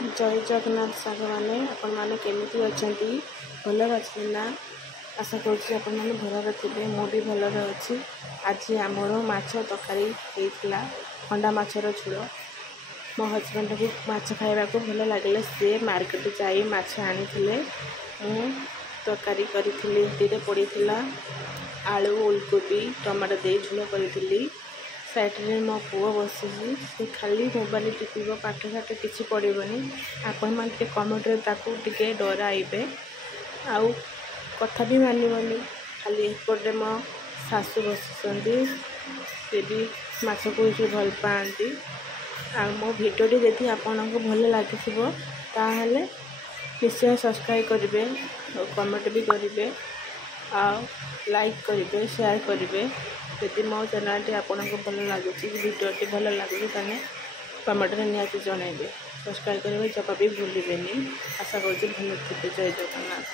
जय जगन्नाथ साग मैंने आपण मैंने केमी अच्छा भल अच्छे ना आशा करुँच आपण मैंने भल थे मुझे भल अच्छी आज आमर माछ तरकारी होता अंडा माछर झोल मो हजबैंड को माछ खावा को भल लगे सी मार्केट जाई माछ आनी तरकारी करी पड़ी आलू ओलकोबी टमाटो दे झोल करी साइड्रे मो पुओ बसी से खाली मोबाइल टिप पाठ साठ किसी पड़ोनी आपण मैंने कमेंट्रे टे डराइबे आउ कथा भी मानवनी खाली एपटे मो सासू बसुँच सी भी माछ को भल पाती आ मो भिडियोटी यदि आपन को भल लगी ताहले निश्चय सब्सक्राइब करेंगे और कमेंट भी करेंगे आ लाइक करेंगे शेयर करेंगे यदि मो चैनल आपन को भल लगुच भिडियोटी भल लगुच कमेंट में निहाती जनइबे सब्सक्राइब करेंगे जब भी भूलें आशा करुँच भल थे जय जगन्नाथ।